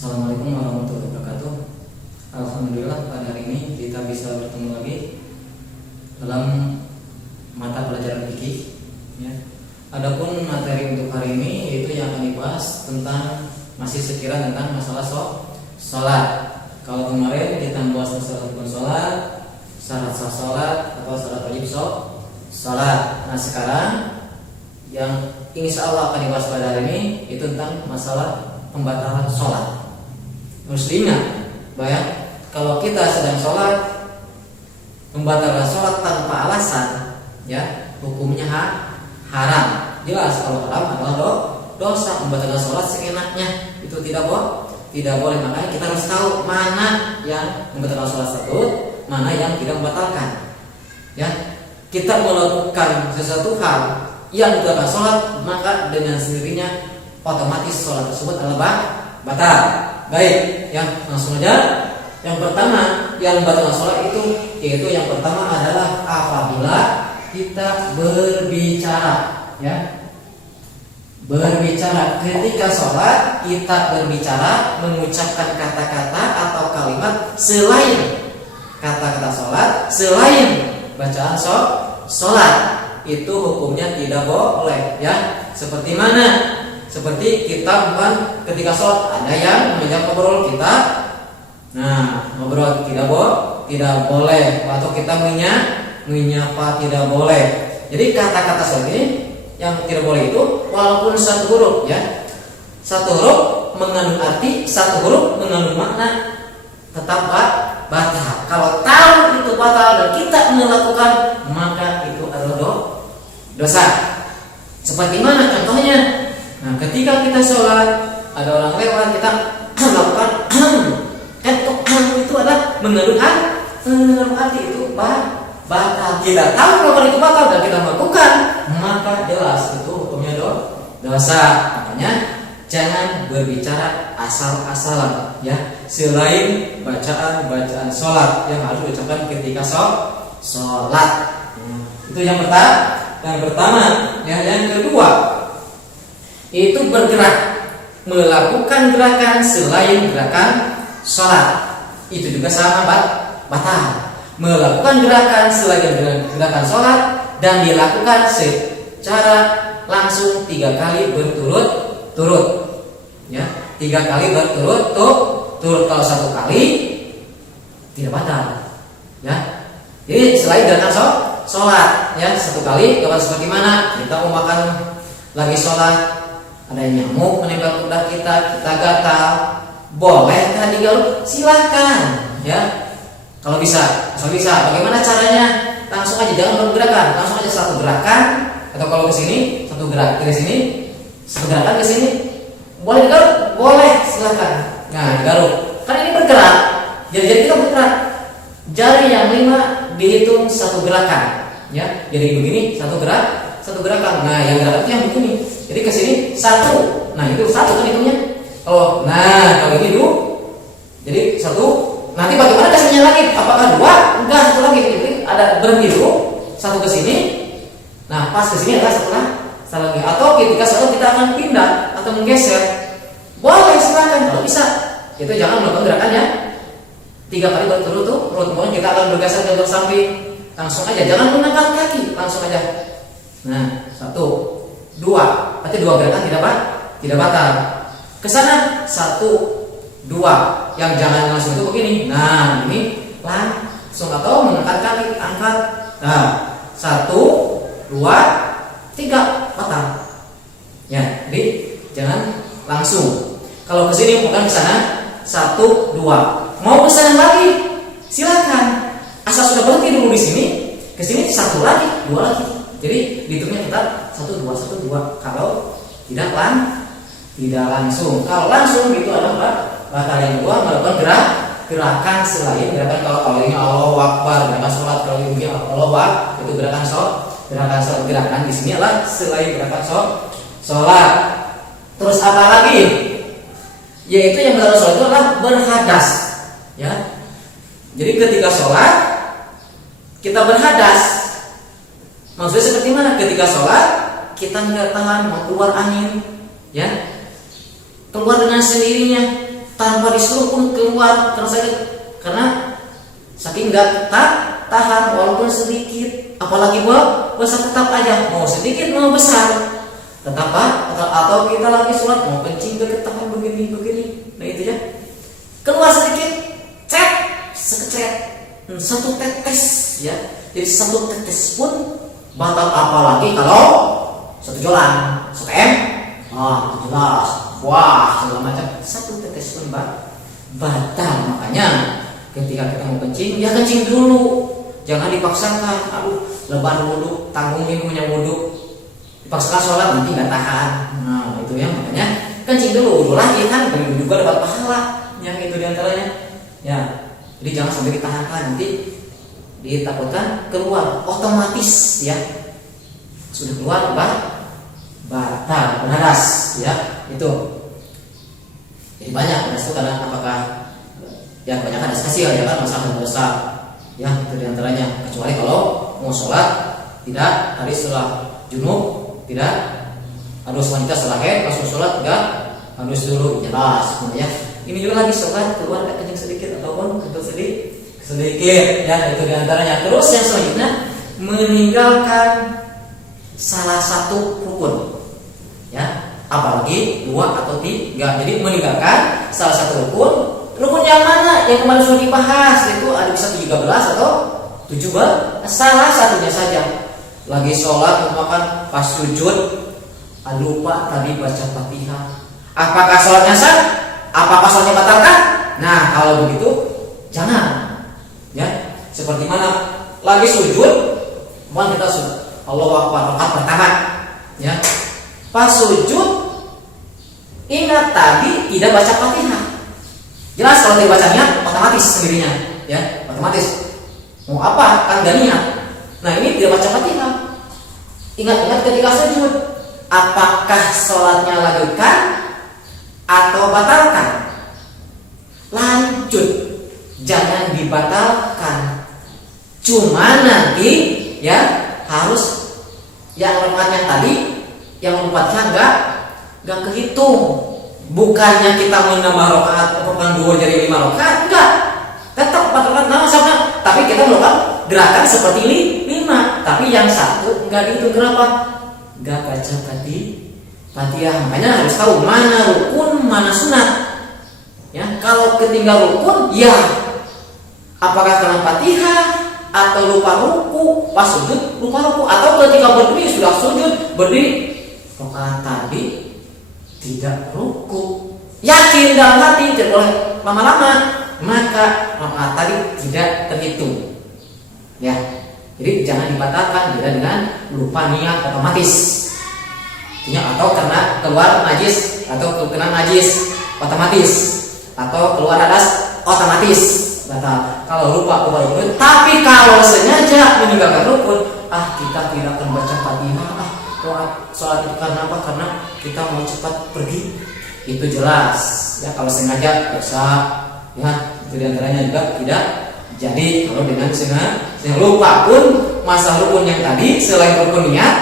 Assalamualaikum warahmatullahi wabarakatuh. Alhamdulillah pada hari ini kita bisa bertemu lagi dalam mata pelajaran fikih. Ya. Adapun materi untuk hari ini yaitu yang akan dibahas tentang masih sekira tentang masalah sholat. Kalau kemarin kita membahas masalah rukun sholat, syarat sah sholat atau syarat wajib sholat. Nah sekarang yang insya Allah akan dibahas pada hari ini itu tentang masalah pembatalan sholat. Harus diingat bahwa kalau kita sedang sholat, pembatalan sholat tanpa alasan, ya hukumnya haram. Jelas kalau haram adalah dosa. Membatalkan sholat seenaknya itu tidak boleh. Makanya kita harus tahu mana yang membatalkan sholat tersebut, mana yang tidak membatalkan. Ya, kita melakukan sesuatu hal yang membatalkan sholat, maka dengan sendirinya otomatis sholat tersebut adalah batal. Baik, yang langsung aja. Yang pertama yang membatalkan sholat yaitu yang pertama adalah apabila kita berbicara, ya. Berbicara ketika sholat kita berbicara mengucapkan kata-kata atau kalimat selain kata-kata sholat, selain bacaan sholat, itu hukumnya tidak boleh, ya. Seperti mana? Seperti kita bukan ketika sholat ada yang mengajak ngobrol kita. Nah, ngobrol tidak boleh, atau kita menyapa tidak boleh. Jadi kata-kata sholat ini yang tidak boleh itu walaupun satu huruf, ya. Satu huruf mengandung arti, satu huruf mengandung makna, tetap batal. Kalau tahu itu batal dan kita melakukan, maka itu adalah dosa. Seperti mana contohnya? Nah, ketika kita sholat ada orang lewat, kita melakukan itu adalah mengandung arti itu batal. Kita tahu kalau itu batal dan kita melakukan, maka jelas itu hukumnya dosa. Makanya jangan berbicara asal-asalan, ya. Selain bacaan sholat yang harus diucapkan ketika sholat. Itu yang pertama. Yang kedua itu bergerak, melakukan gerakan selain gerakan sholat, itu juga sama batal. Melakukan gerakan selain gerakan sholat dan dilakukan secara langsung 3 kali berturut-turut, ya. 3 kali berturut-turut. Kalau 1 kali tidak batal, ya. Jadi selain gerakan sholat, ya, 1 kali. Kalau seperti mana? Kita mau makan lagi sholat, ada nyamuk menempel kuda kita gatal, bolehkah digaruk? Silahkan, ya. Kalau bisa. Bagaimana caranya? Langsung aja, jangan bergerakan. Langsung aja satu gerakan, atau kalau ke sini satu gerak ke sini, satu gerakan ke sini. Boleh digaruk? Boleh, silahkan. Nah, digaruk. Kan ini bergerak. Jadi kita bergerak. Jari yang 5 dihitung satu gerakan, ya. Jadi begini satu gerakan. Nah, yang gerakan itu yang begini. Jadi ke sini 1. Nah, itu 1 kan hitungnya. Kalau ini dulu. Jadi 1. Nanti bagaimana kesininya lagi? Apakah 2? Enggak, 1 lagi. Jadi ada berhenti dulu. 1 ke sini. Nah, pas ke sini adalah 1 lagi. Atau ketika sholat kita akan pindah atau menggeser. Boleh, silakan kalau bisa. Itu jangan melakukan gerakannya 3 kali berturut-turut. Kemudian kita akan bergeser ke samping. Langsung aja, jangan mengangkat kaki, langsung aja. Nah, 1, 2. Berarti 2 gerakan tidak batal. Ke sana 1, 2. Yang jangan langsung itu begini. Nah, ini langsung atau mengangkat kaki, angkat. Nah, 1, 2, 3 batal. Ya, jadi jangan langsung. Kalau ke sini bukan ke sana 1, 2. Mau ke sana lagi, silakan. Asal sudah berhenti dulu di sini, ke sini 1 lagi, 2 lagi. Jadi hitungnya tetap 1, 2. Kalau tidak langsung. Kalau langsung itu adalah batal. Yang kedua melakukan gerakan selain gerakan. Kalau ini Allahu Akbar, gerakan sholat. Kalau ini Allahu Akbar, itu gerakan sholat. Gerakan di sini adalah selain gerakan sholat. Terus apa lagi? Yaitu yang batal sholat itu adalah berhadas, ya. Jadi ketika sholat kita berhadas. Maksudnya seperti mana? Ketika sholat kita nggak tahan mau keluar angin, ya, keluar dengan sendirinya. tanpa disuruh pun keluar karena sakit, karena saking nggak tahan walaupun sedikit, apalagi besar tetap aja, mau sedikit mau besar tetap atau kita lagi sholat mau kencing ketahan begini, nah itu ya, keluar sedikit, sekecet, satu tetes ya, jadi satu tetes pun batal, apalagi kalau satu jolan, satu itu jelas, wah segala macam, satu tetes pun batal. Makanya ketika kita mau kencing, ya kencing dulu, jangan dipaksakan. Aduh, lebar wudhu, tanggung punya wudhu, dipaksakan sholat nanti nggak tahan. Nah itu ya, makanya kencing dulu, wudhu lagi kan, begitu juga dapat pahala. Yang itu diantaranya. Ya, jadi jangan sampai ditahankan, nanti ditakutkan keluar otomatis ya, sudah keluar batal penadas ya itu. Jadi banyak penadas itu karena apakah ya kebanyakan hadas kecil ya kan, masalah besar ya itu diantaranya. Kecuali kalau mau sholat tidak tadi setelah junub, tidak harus wanita setelah haid, langsung sholat enggak, harus dulu jelas ya. Ini juga lagi sholat keluar kencing sedikit ataupun kentut sedikit ya itu diantaranya. Terus yang selanjutnya meninggalkan salah satu rukun ya, apalagi 2 atau 3. Jadi meninggalkan salah satu rukun yang mana yang kemarin sudah dibahas, itu ada bisa 13 atau 17, salah satunya saja. Lagi sholat makan pas sujud lupa tadi baca Fatihah, apakah sholatnya sah? Apakah sholatnya batalkan? Nah kalau begitu jangan ya. Seperti mana lagi sujud, kita sujud Allahu Akbar rakaat pertama ya, pas sujud ingat tadi tidak baca Fatihah, jelas kalau tidak bacanya otomatis sendirinya ya, otomatis mau apa kan gak niat. Nah ini tidak baca Fatihah, ingat-ingat ketika sujud, apakah sholatnya lanjutkan atau batalkan? Lanjut, jangan dibatalkan. Cuma nanti ya harus yang rakaat yang tadi, yang lompatnya enggak kehitung. Bukannya kita menambah rakaat, bukan 2 jadi 5 rakaat, enggak. Tetap 4 rakaat nama sama, tapi kita melakukan gerakan seperti 5, tapi yang satu enggak dihitung. Kenapa? Enggak baca Fatihah. Makanya harus tahu mana rukun, mana sunat. Ya, kalau ketinggal rukun, ya apakah karena Fatihah atau lupa ruku, pas sujud lupa ruku, atau ketika berdiri sudah sujud, berdiri rakaat tadi tidak ruku, yakin dalam hati tidak boleh lama-lama, maka rakaat tadi tidak terhitung. Ya, jadi jangan dibatalkan dengan lupa niat otomatis. Atau karena keluar najis atau kena najis otomatis, atau keluar hadas otomatis batal. Kalau lupa rukun, tapi kalau sengaja meninggalkan rukun, kita tidak akan baca Fatihah, sholat itu karena apa? Karena kita mau cepat pergi, itu jelas ya. Kalau sengaja dosa ya, itu diantaranya juga tidak. Jadi kalau dengan sengaja lupa pun, masa rukun yang tadi selain rukun niat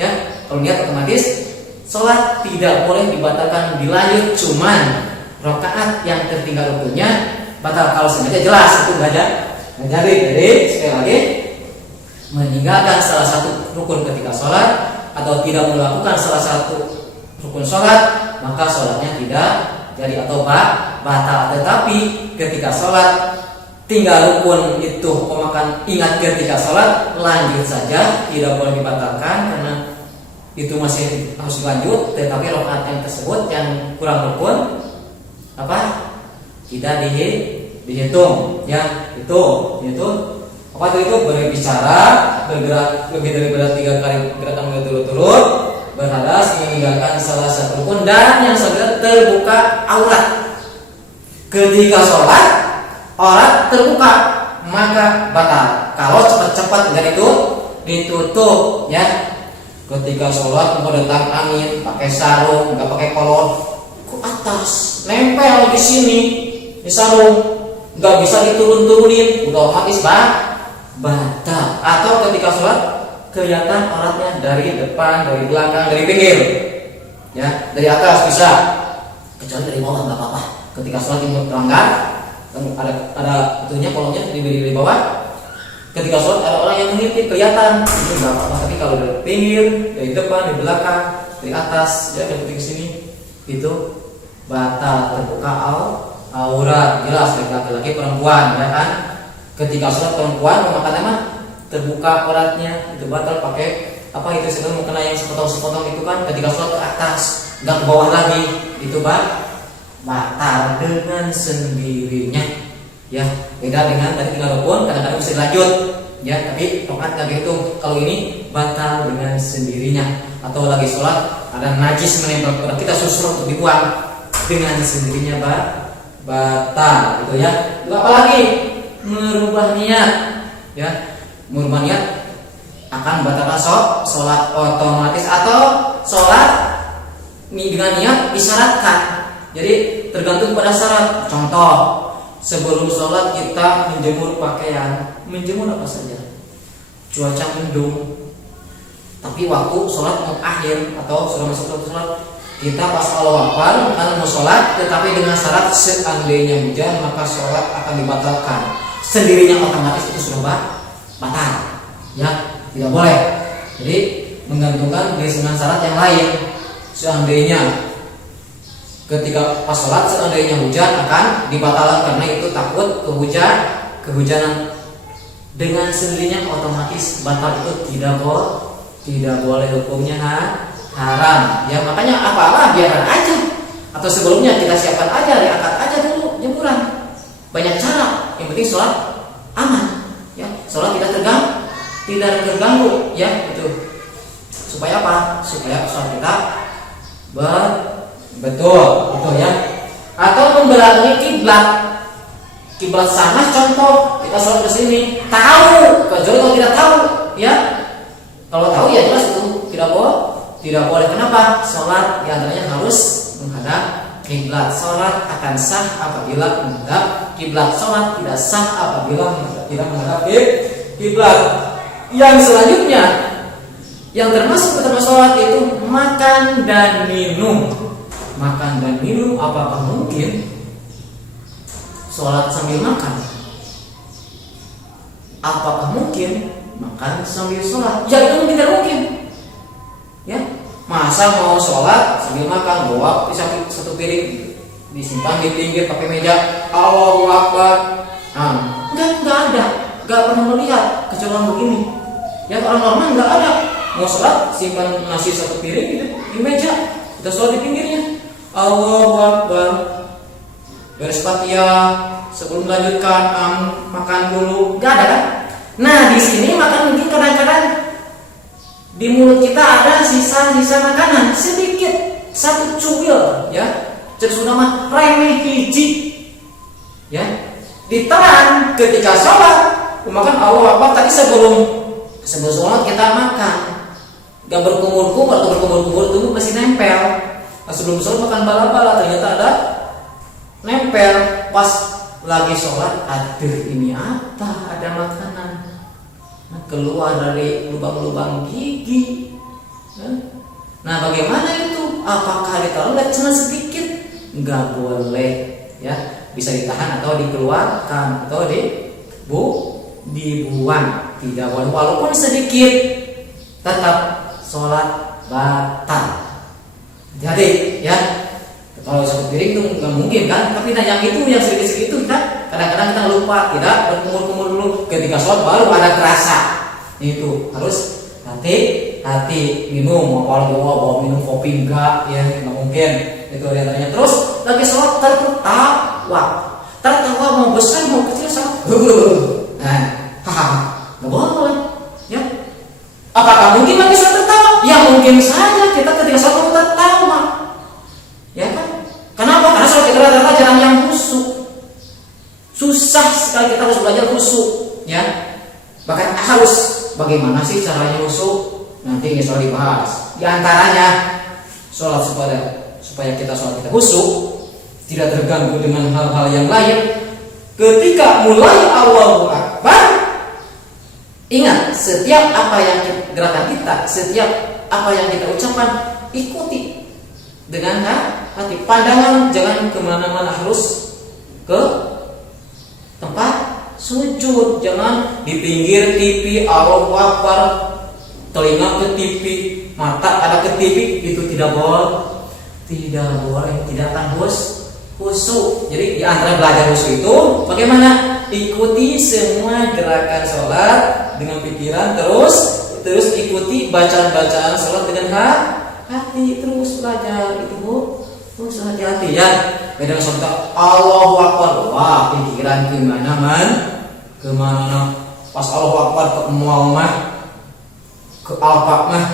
ya, kalau niat otomatis sholat tidak boleh dibatalkan, dilanjut. Cuman rakaat yang tertinggal rukunnya batal. Kalau sengaja jelas itu enggak ada. Jadi sekali lagi, meninggalkan salah satu rukun ketika sholat atau tidak melakukan salah satu rukun sholat, maka sholatnya tidak jadi atau batal. Tetapi ketika sholat tinggal rukun itu, memakan ingat ketika sholat, lanjut saja, tidak boleh dibatalkan karena itu masih harus dilanjut. Tetapi rakaat yang tersebut yang kurang rukun tidak dihitung ya. Itu apa itu berbicara, bergerak lebih daripada 3 kali gerakan berturut-turut, berhadas, meninggalkan salah satu rukun, dan yang segera terbuka aurat. Ketika sholat aurat terbuka maka batal. Kalau cepat-cepat enggak ditutup ya. Ketika sholat mau datang angin, pakai sarung, nggak pakai kolor, ke atas, nempel di sini di sarung, nggak bisa diturun-turunin, udah otomatis batal. Atau ketika sholat kelihatan auratnya dari depan, dari belakang, dari pinggir, ya, dari atas bisa, kecuali dari bawah nggak apa-apa. ketika sholat ini melanggar, ada itunya kolomnya di bawah. Ketika sholat ada orang yang mengintip kelihatan, itu nggak apa-apa. Tapi kalau dari pinggir, dari depan, di belakang, dari atas, ya dari sini, itu batal, terbuka aurat, jelas baik laki-laki perempuan, ya kan? Ketika sholat perempuan memakan apa? Terbuka auratnya, itu batal. Pakai apa itu sedang mukena yang sepotong-sepotong itu kan? Ketika sholat ke atas, nggak ke bawah lagi, itu batal dengan sendirinya. Ya, beda dengan tadi tinggal rukun, kadang-kadang bisa dilanjut, ya. Tapi rokaat nggak gitu. Kalau ini batal dengan sendirinya. Atau lagi sholat ada najis menempel pada kita, susur untuk dibuang, dengan sendirinya batal, gitu ya. Itu apalagi merubah niat, ya. Merubah niat akan batalkan sholat otomatis, atau sholat dengan niat disyaratkan. Jadi tergantung pada syarat. Contoh, sebelum sholat kita menjemur pakaian. Menjemur apa saja? Cuaca mendung, tapi waktu sholat mau akhir atau sudah masuk waktu sholat, kita pas Allahu Akbar karena mau sholat, tetapi dengan syarat seandainya hujan maka sholat akan dibatalkan. Sendirinya otomatis itu sudah batal, ya, tidak boleh. Jadi menggantungkan dengan syarat yang lain. Seandainya ketika pas sholat seandainya hujan akan dibatalkan karena itu takut kehujanan. Dengan sendirinya otomatis batal, itu tidak boleh, hukumnya haram. Ya makanya apalah biarkan aja, atau sebelumnya kita siapkan aja, diangkat aja dulu jemuran. Banyak cara, yang penting sholat aman, ya, sholat tidak terganggu, ya, itu supaya apa? Supaya sholat kita betul, gitu ya. Atau membelakangi kiblat sana, contoh kita sholat ke sini, tahu, kecuali kalau tidak tahu, ya. Kalau tahu ya jelas itu tidak boleh. Kenapa? Sholat diantaranya harus menghadap kiblat. Sholat akan sah apabila menghadap kiblat. Sholat tidak sah apabila tidak menghadap kiblat. Yang selanjutnya, yang termasuk pertama sholat itu makan dan minum. Makan dan minum, apakah mungkin sholat sambil makan? Apakah mungkin makan sambil sholat? Ya itu mungkin, tidak mungkin. Ya, masa mau sholat sambil makan, bawa satu piring disimpan di pinggir pakai meja, Allahu Akbar. Enggak ada, enggak pernah melihat kecuali begini. Ya orang normal enggak ada. Mau sholat simpan nasi satu piring gitu di meja, kita sholat di pinggirnya, Allahu Akbar. Beres Fatihah, sebelum melanjutkan makan dulu, nggak ada kan? Nah di sini makan mungkin kadang-kadang di mulut kita ada sisa makanan sedikit, satu cuil, ya, sudah mah remeh hiji, ya. Ditelan ketika sholat, makan Allah Akbar tadi sebelum sholat kita makan, nggak berkumur-kumur atau berkumur-kumur tubuh masih nempel. Pas sebelum sholat makan bala-bala ternyata ada nempel. Pas lagi sholat, aduh ini apa? Ada makanan keluar dari lubang-lubang gigi. Nah bagaimana itu? Apakah ditaruh? Cuma sedikit, nggak boleh, ya. Bisa ditahan atau dikeluarkan atau dibuang, tidak boleh. Walaupun sedikit, tetap sholat batal. Jadi, ya. Kalau satu piring itu nggak mungkin kan, tapi yang itu yang sedikit-sedikit kita kadang-kadang kita lupa, tidak berkumur-kumur dulu. Ketika sholat baru ada terasa. Itu harus hati-hati minum. Kalau bawa minum kopi enggak, ya nggak mungkin. Itu diantaranya. Terus lagi sholat tertawa mau besar mau kecil sama, nggak boleh. Ya, apakah mungkin lagi sholat tertawa? Ya mungkin saja kita ketika sholat tertawa. Ya kan? Kenapa? Karena sholat kita rata-rata jarang yang khusyuk. Susah sekali kita harus belajar khusyuk, ya. Bahkan harus bagaimana sih caranya khusyuk? Nanti insya Allah dibahas. Di antaranya sholat supaya kita sholat kita khusyuk, tidak terganggu dengan hal-hal yang lain. Ketika mulai Allahu Akbar, ingat setiap apa yang gerakan kita, setiap apa yang kita ucapkan ikuti. dengan hati. Pandangan jangan kemana-mana, harus ke tempat sujud. Jangan di pinggir TV, Allahu Akbar, telinga ke TV, mata ada ke TV, itu tidak boleh, tidak akan khusyuk. Jadi di antara belajar khusyuk itu bagaimana? Ikuti semua gerakan sholat dengan pikiran, terus ikuti bacaan-bacaan sholat dengan hati, terus belajar itu Bu. Terus hati-hati ya. Beda sholat Allahu Akbar, wah pikiran kemana pas Allahu Akbar ke Mual mah, ke Alpak mah,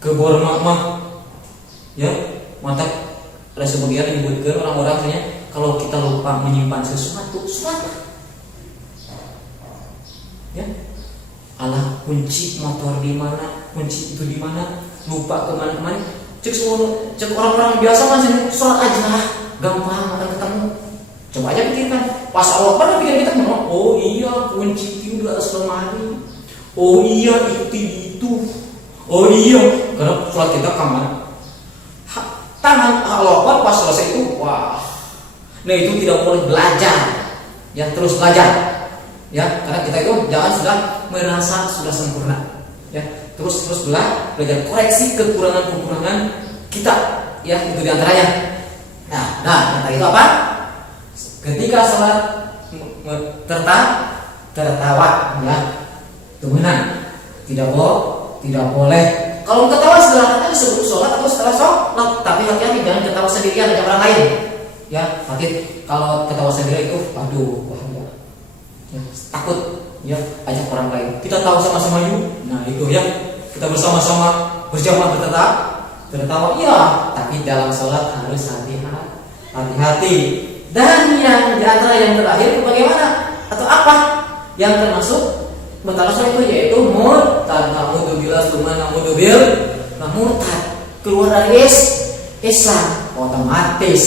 ke Borma mah, ya mantap. Ada sebagian menyebutkan orang-orangnya kalau kita lupa menyimpan sesuatu, ya, alah kunci motor di mana, kunci itu di mana, lupa kemana-kemana. Cek orang-orang biasa masih sholat aja, gampang akan ketemu. Coba aja pikirkan, pas Allah pernah pikir kita, oh iya kunci itu di atas lemari, oh iya itu, oh iya karena sholat kita kamar. Tangan Allah pas selesai itu, wah, nah itu tidak boleh belajar, ya terus belajar, ya karena kita itu jangan sudah merasa sudah sempurna, ya terus belajar koreksi kekurangan kita, ya itu diantaranya. Nah itu apa? Ketika sholat tertawa, ya temenan, tidak boleh. Kalau ketawa silakan sebelum sholat atau setelah sholat, tapi hati-hati jangan ketawa sendirian dengan orang lain. Ya, nanti kalau ketawa sendiri itu, aduh, bahaya. Ya, takut, ya ajak orang lain. Kita tahu sama-sama yuk. Nah itu ya, kita bersama-sama berjamaah tertawa, ya. Tapi dalam sholat harus hati-hati. Dan yang di antara yang terakhir bagaimana atau apa yang termasuk batal sholat itu yaitu murtad. Naudzubillah summa naudzubil, murtad keluar dari Islam otomatis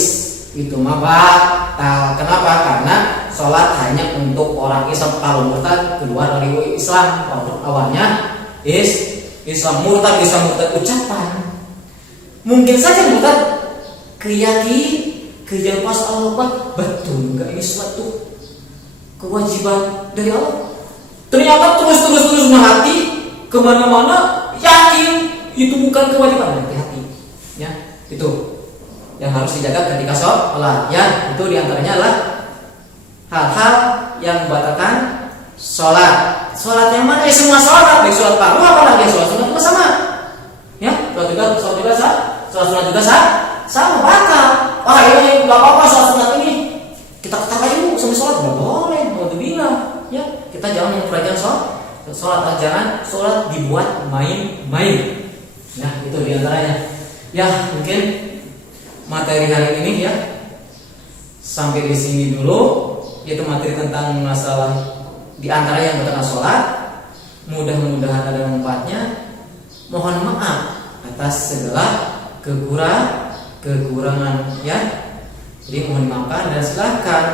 itu mah batal. Kenapa? Karena sholat hanya untuk orang Islam. Kalau murtad keluar dari Islam, awalnya Islam. Murtad ucapan. Mungkin saja murtad keyakinan pas Allah, betul enggak ini suatu kewajiban dari Allah? Ternyata terus menghati kemana-mana, yakin itu bukan kewajiban. Hati-hati, ya itu yang harus dijaga ketika sholat. Ya itu diantaranya adalah hal-hal yang membatalkan sholat. Sholat yang mana? Semua sholat, baik sholat fardu apalagi sholat sunat juga sama. Ya sholat sunat juga sama batal. Wah ini nggak apa-apa sholat sunat ini kita ketawa dulu sampai sholat, nggak boleh. Alhamdulillah. Ya, kita jangan mempelajari sholat, jangan sholat dibuat main-main. Ya, itu diantaranya. Ya, mungkin materi hari ini ya sampai di sini dulu, yaitu materi tentang masalah diantara yang berkenaan sholat. Mudah-mudahan ada manfaatnya. Mohon maaf atas segala kekurangan ya. Jadi mohon dimaafkan dan silakan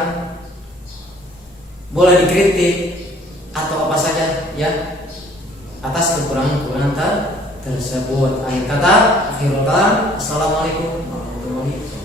boleh dikritik atau apa saja ya atas kekurangan tersebut. Akhir kata, assalamualaikum warahmatullahi wabarakatuh.